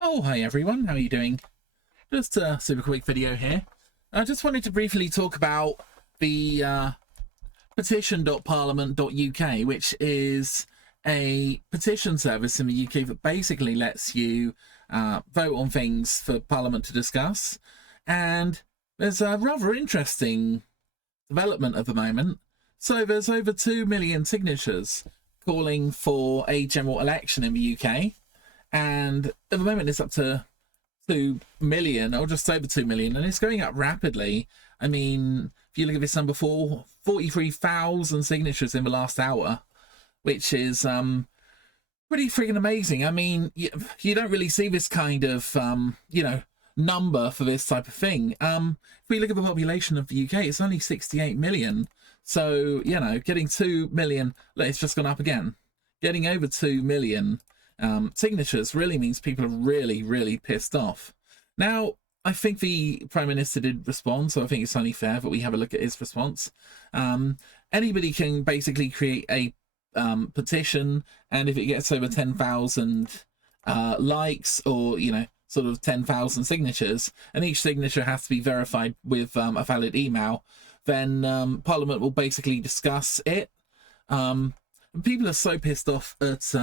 Oh, hi everyone, how are you doing? Just a super quick video here. I just wanted to briefly talk about the petition.parliament.uk, which is a petition service in the UK that basically lets you vote on things for Parliament to discuss. And there's a rather interesting development at the moment. So there's over 2 million signatures calling for a general election in the UK. And at the moment it's up to 2 million, or just over 2 million, and it's going up rapidly. I mean, if you look at this number, 43,000 signatures in the last hour, which is pretty freaking amazing. I mean, you don't really see this kind of number for this type of thing. If we look at the population of the UK, it's only 68 million. So, getting 2 million, it's just gone up again. Getting over 2 million signatures really means people are really pissed off. Now, I think the Prime Minister did respond, so I think it's only fair that we have a look at his response. Anybody can basically create a petition, and if it gets over 10,000 likes, or sort of 10,000 signatures, and each signature has to be verified with a valid email, then Parliament will basically discuss it. People are so pissed off at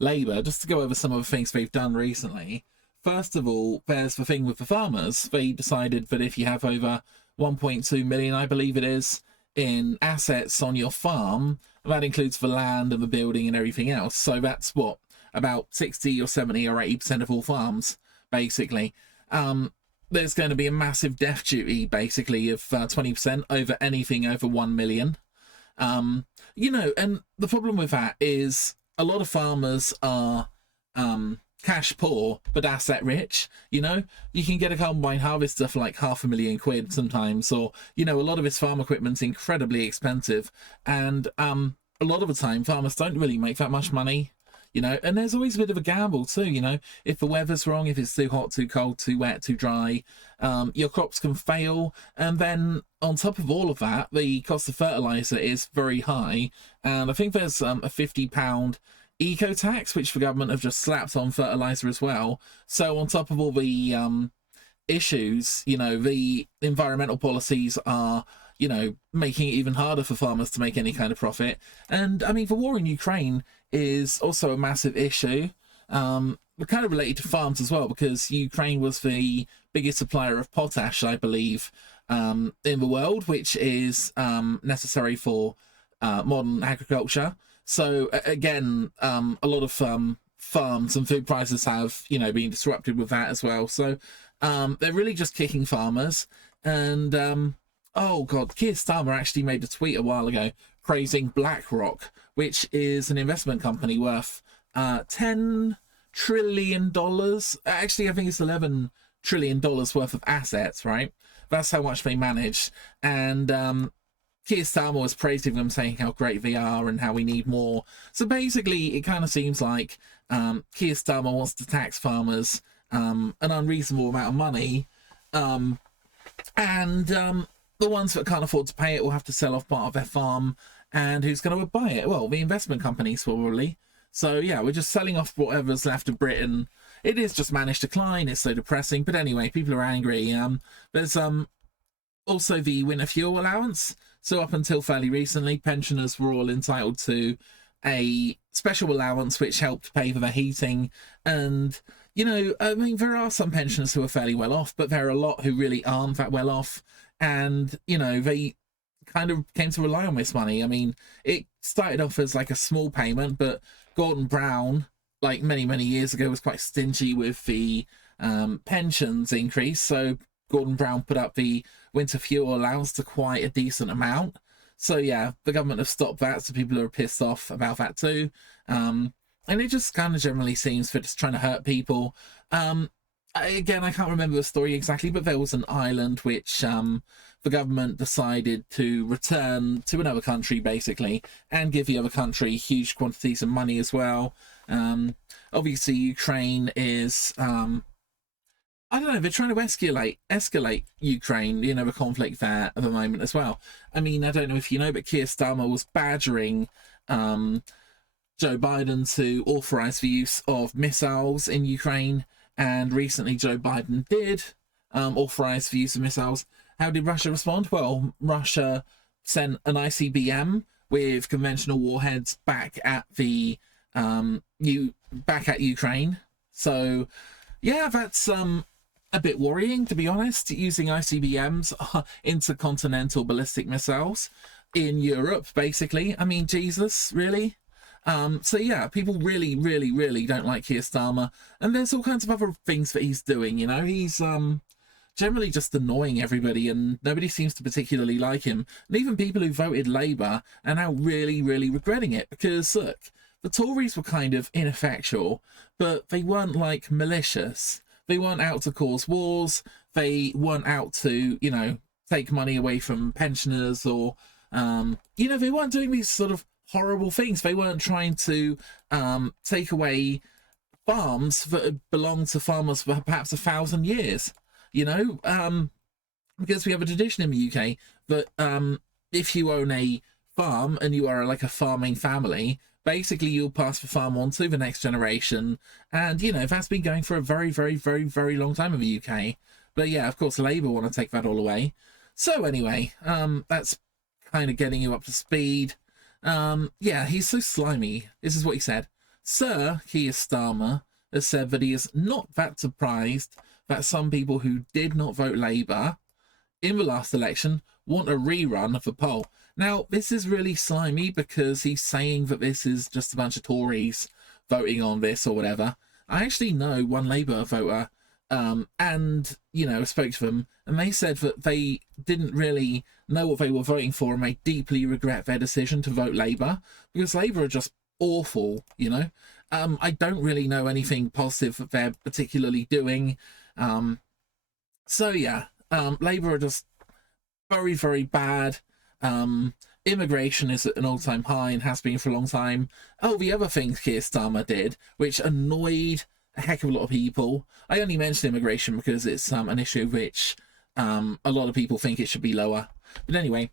Labour. Just to go over some of the things they've done recently. First of all, there's the thing with the farmers. They decided that if you have over 1.2 million, I believe it is, in assets on your farm, that includes the land and the building and everything else. So that's what, about 60 or 70 or 80% of all farms, basically. There's going to be a massive death duty, basically, of 20% over anything over 1 million. And the problem with that is a lot of farmers are cash poor but asset rich. You can get a combine harvester for like £500,000 sometimes, or a lot of his farm equipment's incredibly expensive, and a lot of the time farmers don't really make that much money. And there's always a bit of a gamble too. If the weather's wrong, if it's too hot, too cold, too wet, too dry, your crops can fail. And then on top of all of that, the cost of fertilizer is very high. And I think there's a £50 eco tax, which the government have just slapped on fertilizer as well. So on top of all the issues, the environmental policies are making it even harder for farmers to make any kind of profit. And I mean, the war in Ukraine is also a massive issue. We're kind of related to farms as well, because Ukraine was the biggest supplier of potash, I believe, in the world, which is necessary for modern agriculture. So again, a lot of farms and food prices have been disrupted with that as well. So they're really just kicking farmers. And oh god, Keir Starmer actually made a tweet a while ago praising BlackRock, which is an investment company worth $10 trillion. Actually, I think it's $11 trillion worth of assets, right? That's how much they manage. And Keir Starmer was praising them, saying how great they are and how we need more. So basically, it kind of seems like Keir Starmer wants to tax farmers an unreasonable amount of money, and the ones that can't afford to pay it will have to sell off part of their farm. And who's going to buy it? Well, the investment companies probably. So yeah, we're just selling off whatever's left of Britain. It is just managed decline. It's so depressing. But anyway, people are angry. There's also the winter fuel allowance. So up until fairly recently, pensioners were all entitled to a special allowance which helped pay for their heating. And I mean, there are some pensioners who are fairly well off, but there are a lot who really aren't that well off. And they kind of came to rely on this money. I mean, it started off as like a small payment, but Gordon Brown, like many years ago, was quite stingy with the pensions increase. So Gordon Brown put up the winter fuel allowance to quite a decent amount. So yeah, the government have stopped that, so people are pissed off about that too. And it just kind of generally seems for just trying to hurt people. Again, I can't remember the story exactly, but there was an island which the government decided to return to another country, basically, and give the other country huge quantities of money as well. Obviously, Ukraine is, I don't know, they're trying to escalate Ukraine, the conflict there at the moment as well. I mean, I don't know if you know, but Keir Starmer was badgering Joe Biden to authorize the use of missiles in Ukraine. and recently Joe Biden did authorize the use of missiles. How did Russia respond? Well, Russia sent an ICBM with conventional warheads back at the back at Ukraine. So yeah, that's a bit worrying, to be honest, using ICBMs, intercontinental ballistic missiles, in Europe, basically. I mean, Jesus, really? So yeah, people really, really, really don't like Keir Starmer, and there's all kinds of other things that he's doing, you know. He's generally just annoying everybody, and nobody seems to particularly like him. And even people who voted Labour are now really, really regretting it, because look, the Tories were kind of ineffectual, but they weren't like malicious. They weren't out to cause wars. They weren't out to, you know, take money away from pensioners, or you know, they weren't doing these sort of horrible things. They weren't trying to take away farms that belong to farmers for perhaps 1,000 years, you know, because we have a tradition in the UK that if you own a farm and you are like a farming family, basically you'll pass the farm on to the next generation, and you know, that's been going for a very, very, very, very long time in the UK. But yeah, of course Labour want to take that all away. So anyway, that's kind of getting you up to speed. Yeah, he's so slimy. This is what he said. Sir Keir Starmer has said that he is not that surprised that some people who did not vote Labour in the last election want a rerun of the poll. Now, this is really slimy because he's saying that this is just a bunch of Tories voting on this or whatever. I actually know one Labour voter, and, you know, spoke to them, and they said that they didn't really know what they were voting for, and they deeply regret their decision to vote Labour, because Labour are just awful, you know. I don't really know anything positive that they're particularly doing. So yeah, Labour are just very, very bad. Immigration is at an all-time high and has been for a long time. Oh, the other thing Keir Starmer did, which annoyed a heck of a lot of people. I only mentioned immigration because it's an issue which a lot of people think it should be lower. But anyway,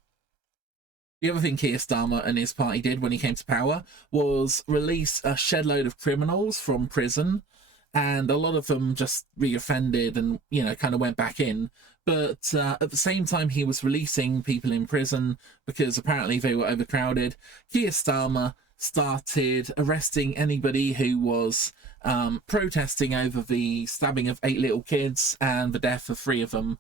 the other thing Keir Starmer and his party did when he came to power was release a shed load of criminals from prison, and a lot of them just reoffended and, you know, kind of went back in. But at the same time he was releasing people in prison because apparently they were overcrowded, Keir Starmer started arresting anybody who was protesting over the stabbing of 8 little kids and the death of 3 of them,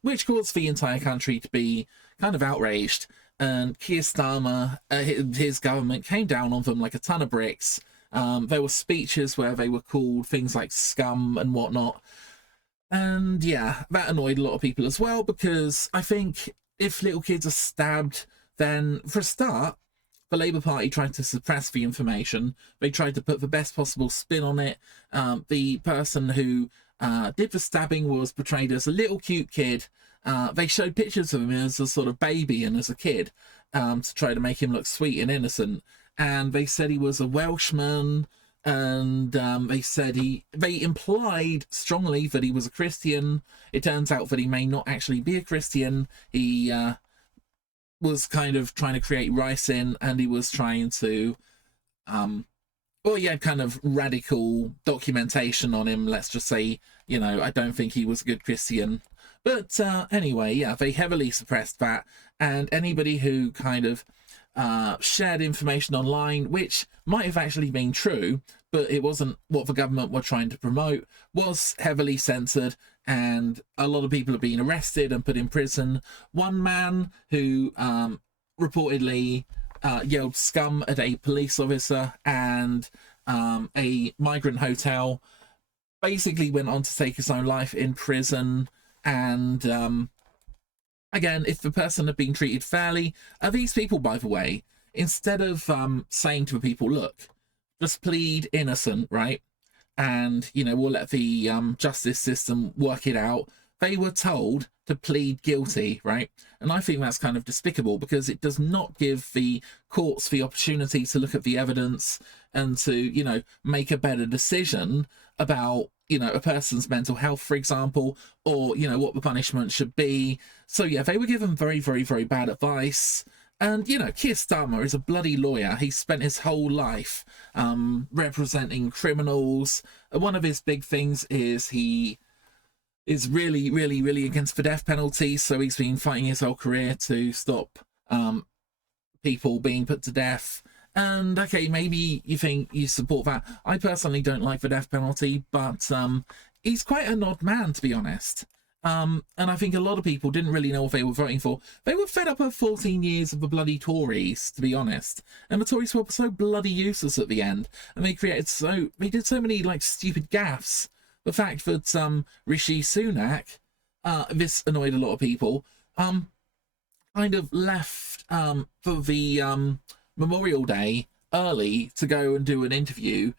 which caused the entire country to be kind of outraged. And Keir Starmer, his government came down on them like a ton of bricks. There were speeches where they were called things like scum and whatnot. And yeah, that annoyed a lot of people as well, because I think if little kids are stabbed, then for a start, the Labour Party tried to suppress the information. They tried to put the best possible spin on it. The person who did the stabbing was portrayed as a little cute kid. They showed pictures of him as a sort of baby and as a kid, to try to make him look sweet and innocent. And they said he was a Welshman, and they implied strongly that he was a Christian. It turns out that he may not actually be a Christian. He was kind of trying to create ricin, and he was trying to well, he had kind of radical documentation on him, let's just say. You know, I don't think he was a good Christian. But anyway, yeah, they heavily suppressed that, and anybody who kind of shared information online, which might have actually been true, but it wasn't what the government were trying to promote, was heavily censored, and a lot of people have been arrested and put in prison. One man who reportedly yelled scum at a police officer and a migrant hotel basically went on to take his own life in prison. And again, if the person had been treated fairly, these people, by the way, instead of saying to the people, look, just plead innocent, right, and, you know, we'll let the justice system work it out, they were told to plead guilty, right? And I think that's kind of despicable, because it does not give the courts the opportunity to look at the evidence and to, you know, make a better decision about, you know, a person's mental health, for example, or, you know, what the punishment should be. So yeah, they were given very, very, very bad advice. And, you know, Keir Starmer is a bloody lawyer. He spent his whole life representing criminals. One of his big things is he is really, really, really against the death penalty. So he's been fighting his whole career to stop people being put to death. And, okay, maybe you think you support that. I personally don't like the death penalty, but he's quite an odd man, to be honest. And I think a lot of people didn't really know what they were voting for. They were fed up of 14 years of the bloody Tories, to be honest. And the Tories were so bloody useless at the end. And they did so many, like, stupid gaffes. The fact that Rishi Sunak, this annoyed a lot of people, kind of left for the Memorial Day early to go and do an interview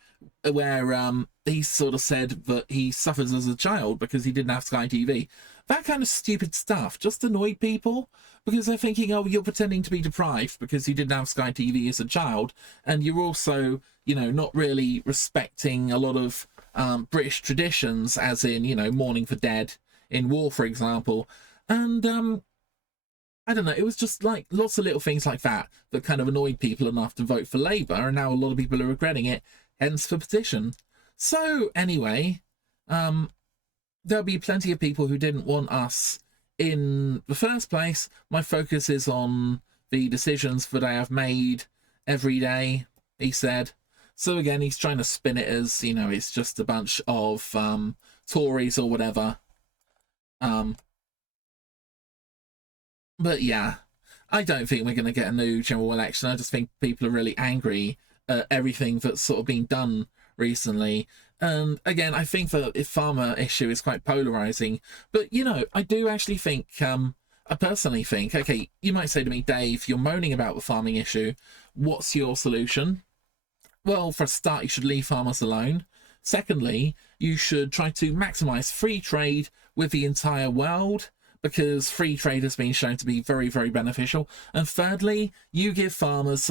where he sort of said that he suffers as a child because he didn't have Sky TV. That kind of stupid stuff just annoyed people because they're thinking, oh, you're pretending to be deprived because you didn't have Sky TV as a child, and you're also, you know, not really respecting a lot of British traditions, as in, you know, mourning for dead in war, for example. And I don't know, it was just like lots of little things like that that kind of annoyed people enough to vote for Labour, and now a lot of people are regretting it, hence the petition. So anyway, there'll be plenty of people who didn't want us in the first place. My focus is on the decisions that I have made every day, he said. So again, he's trying to spin it as, you know, it's just a bunch of Tories or whatever. But yeah, I don't think we're going to get a new general election. I just think people are really angry at everything that's sort of been done recently. And again, I think the farmer issue is quite polarizing. But, you know, I do actually think, I personally think, okay, you might say to me, Dave, you're moaning about the farming issue. What's your solution? Well, for a start, you should leave farmers alone. Secondly, you should try to maximize free trade with the entire world, because free trade has been shown to be very, very beneficial. And thirdly, you give farmers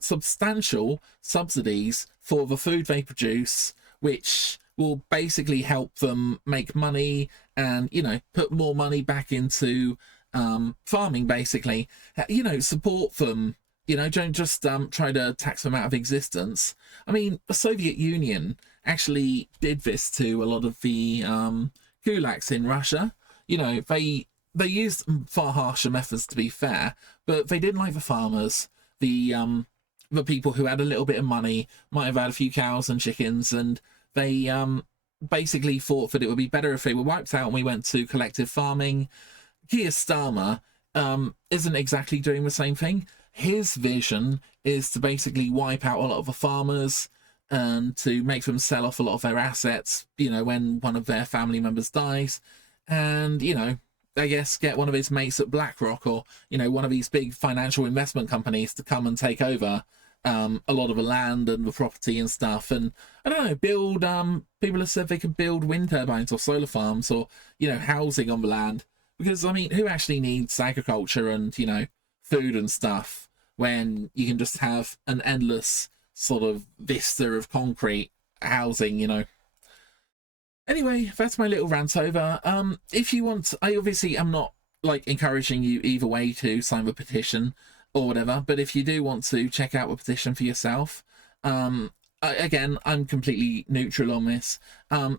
substantial subsidies for the food they produce, which will basically help them make money and, you know, put more money back into farming, basically. You know, support them. You know, don't just try to tax them out of existence. I mean, the Soviet Union actually did this to a lot of the gulags in Russia. You know, they used far harsher methods, to be fair, but they didn't like the farmers. The people who had a little bit of money might have had a few cows and chickens, and they basically thought that it would be better if they were wiped out and we went to collective farming. Keir Starmer isn't exactly doing the same thing. His vision is to basically wipe out a lot of the farmers and to make them sell off a lot of their assets, you know, when one of their family members dies. And, you know, I guess get one of his mates at BlackRock or, you know, one of these big financial investment companies to come and take over a lot of the land and the property and stuff. And, I don't know, build, people have said they could build wind turbines or solar farms or, you know, housing on the land. Because, I mean, who actually needs agriculture and, you know, food and stuff when you can just have an endless sort of vista of concrete housing, you know? Anyway, that's my little rant over. If you want, I obviously am not like encouraging you either way to sign the petition or whatever, but if you do want to check out the petition for yourself, again, I'm completely neutral on this.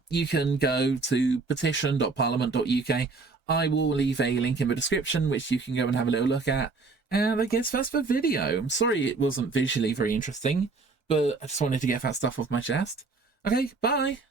You can go to petition.parliament.uk. I will leave a link in the description, which you can go and have a little look at. And I guess that's the video. I'm sorry it wasn't visually very interesting, but I just wanted to get that stuff off my chest. Okay, bye!